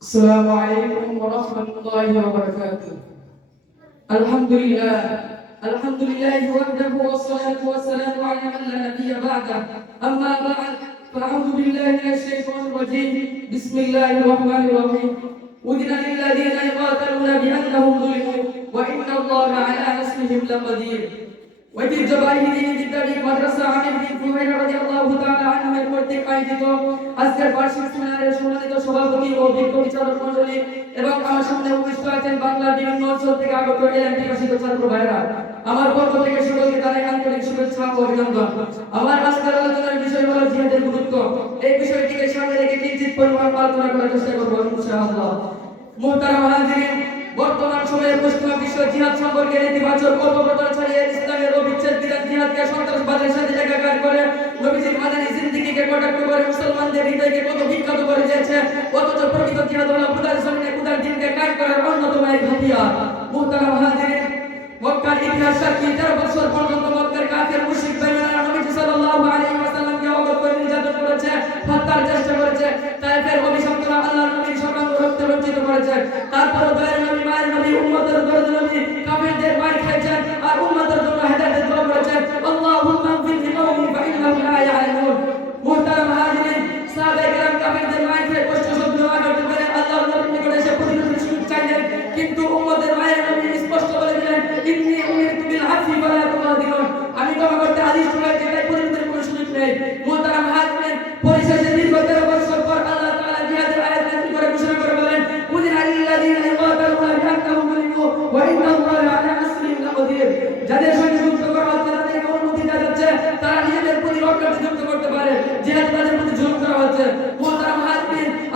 السلام عليكم ورحمة الله وبركاته. الحمد لله. الحمد لله وحده والصلاة والسلام على من لا نبي بعده. أما بعد فأعوذ بالله من الشيطان الرجيم. بسم الله الرحمن الرحيم. أذن للذين يقاتلون بأنهم ظلموا وإن الله على نصرهم لقدير. ঐতিহ্যবাহী দিনী বিদ্যালয় মাদ্রাসা আমির বিন ফুহাইরা রাদিয়াল্লাহু তাআলা আনহুর কর্তৃক আয়োজিত আজকের বার্ষিক সেমিনারের সম্মানিত সভাপতি ও বিজ্ঞ বিচারক মণ্ডলী এবং আমার সামনে উপস্থিত আছেন বাংলার বিভিন্ন অঞ্চল থেকে আগত এলএম বিকশিত ছাত্র ভাইরা আমার পক্ষ থেকে সকলকে জানাই আন্তরিক শুভেচ্ছা ও অভিনন্দন। আমার আজকের আলোচনার বিষয় হলো জিহাদের গুরুত্ব। এই বিষয়টিকে সামনে রেখে কিঞ্চিত পরিমাণ আলোচনা করার চেষ্টা করব ইনশাআল্লাহ। মুহতারাম হাজিরিন সময়ে পশ্চিমা বিশ্ব জিহাদ সম্পর্কে নেতিবাচক অপপ্রচার ছড়িয়ে ইসলামের অবিচ্ছেদ বিধান জিহাদকে সন্ত্রাসবাদের সাথে একাকার করে নবীজির মাদানী জিন্দিগিকে কটাক্ষ করে মুসলমানদের হৃদয়কে কত বিখ্যাত করে দিয়েছে, অথচ প্রকৃত জিহাদ হল খুদার জমিনে খুদার দিনকে কাজ করার অন্যতম এক হাতিয়ার। মুহতারা মহাজির মক্কার ইতিহাস সাক্ষী তেরো বছর পর্যন্ত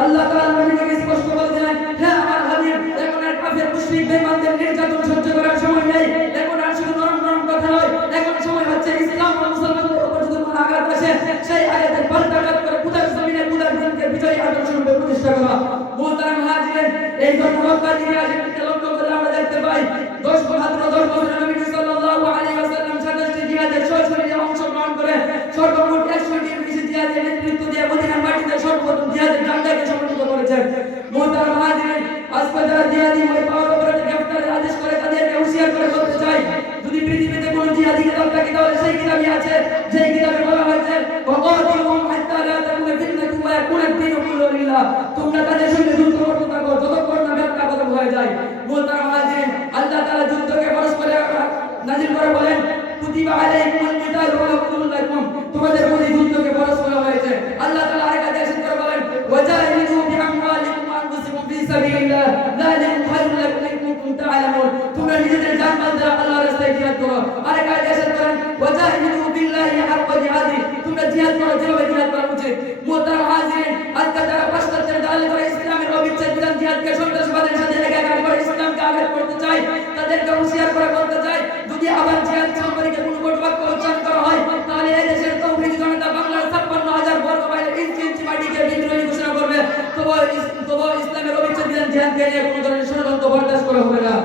আল্লাহ তাআলা নবীকে স্পষ্ট বলে দিলেন হে আমার হাবিব এখন আর কাফের মুশরিক বেঈমানদের নির্যাতন সহ্য করার সময় নেই। এখন আর শুধু নরম নরম কথা নয় এখন সময় হচ্ছে ইসলাম ও মুসলমানদের উপর যদি কোনো আঘাত আসে, সেই আঘাতের পাল্টাঘাত করে কুদার জমিনে কুদার দিনকে বিজয়ী আদর্শ রূপে প্রতিষ্ঠা করা। মুহতারাম হাজিরিন এই জন্য মক্কার ইতিহাসে লক্ষ্য করলে আমরা দেখতে পাই, দশ মাত্র দশ বছর নবী পৃথিবীতে কোন জিহাদি কিতাব থাকে তাহলে সেই কিতাবই আছে যে কিতাবে বলা হয়েছে ওয়াকাতিলুহুম হাত্তা লা তাকুনা ফিতনাতুন ওয়া ইয়াকুনা ad-দীনু লিল্লাহ তোমরা তাদের সঙ্গে যুদ্ধ করতে আল্লাহ জিহাদ করো। আর একা জিহাদ করেন? ওয়াজাহিদু বিল্লাহি হাক্কা জিহাদি তোমরা জিহাদ করো, যেভাবে জিহাদ করা উচিত। মোহতারাম হাজিরিন, আজকে যারা পাশ্চাত্যের দালালি করে ইসলামের অবিচ্ছেদ বিধান জিহাদকে সন্ত্রাসবাদের সাথে একাকার করে ইসলামকে আঘাত করতে চায়, তাদেরকে হুঁশিয়ার করে বলতে চায়, যদি আবার জিহাদ সম্পর্কে কোনো কোট উচ্চারণ করা হয়, তাহলে এই দেশের তৌহিদি জনতা বাংলার ছাপ্পান্ন হাজার বর্গ মাইল ইঞ্চি ইঞ্চি মাটিকে বিদ্রোহী ঘোষণা করবে। তবুও তবুও ইসলামের অবিচ্ছেদ বিধান জিহাদকে নিয়ে কোনো ধরনের ষড়যন্ত্র বরদাস্ত করা হবে না।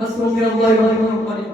نصر من الله ورحمه